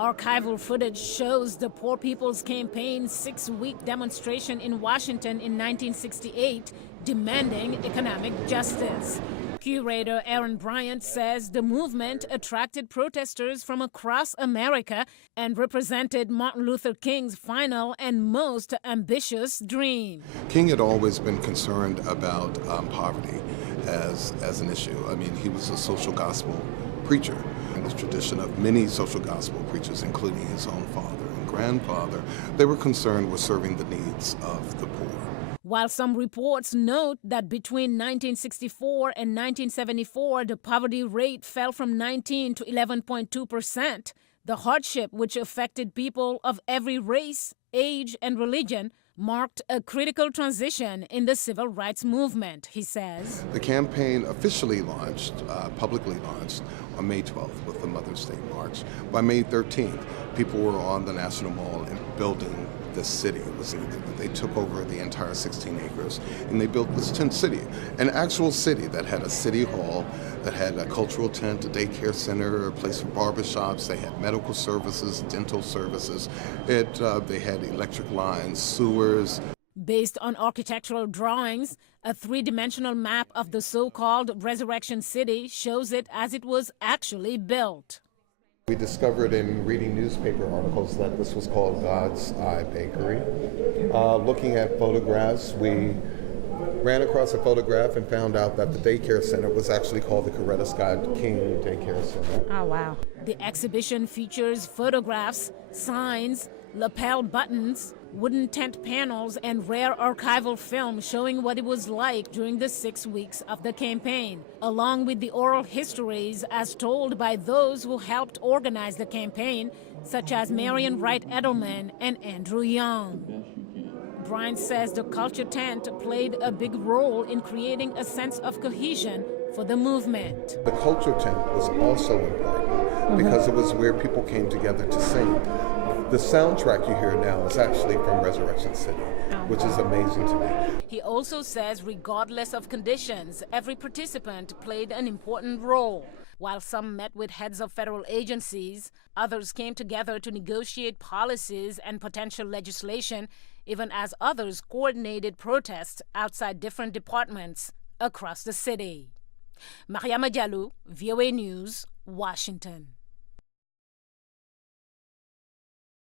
Archival footage shows the Poor People's Campaign's 6-week demonstration in Washington in 1968 demanding economic justice. Curator Aaron Bryant says the movement attracted protesters from across America and represented Martin Luther King's final and most ambitious dream. King had always been concerned about poverty as an issue. I mean, he was a social gospel preacher in the tradition of many social gospel preachers, including his own father and grandfather. They were concerned with serving the needs of the poor. While some reports note that between 1964 and 1974, the poverty rate fell from 19 to 11.2%, the hardship which affected people of every race, age, and religion marked a critical transition in the civil rights movement, he says. The campaign officially launched, publicly launched, on May 12th with the Mother's Day March. By May 13th, people were on the National Mall and building this city. They took over the entire 16 acres and they built this tent city, an actual city that had a city hall, that had a cultural tent, a daycare center, a place for barbershops. They had medical services, dental services. They had electric lines, sewers. Based on architectural drawings, a three-dimensional map of the so-called Resurrection City shows it as it was actually built. We discovered in reading newspaper articles that this was called God's Eye Bakery. Looking at photographs, we ran across a photograph and found out that the daycare center was actually called the Curator King Daycare Center. Oh, wow. The exhibition features photographs, signs, lapel buttons, wooden tent panels, and rare archival film showing what it was like during the 6 weeks of the campaign, along with the oral histories as told by those who helped organize the campaign, such as Marion Wright Edelman and Andrew Young. Brian says the culture tent played a big role in creating a sense of cohesion for the movement. The culture tent was also important because it was where people came together to sing. The soundtrack you hear now is actually from Resurrection City, which is amazing to me. He also says regardless of conditions, every participant played an important role. While some met with heads of federal agencies, others came together to negotiate policies and potential legislation, even as others coordinated protests outside different departments across the city. Mariama Diallo, VOA News, Washington.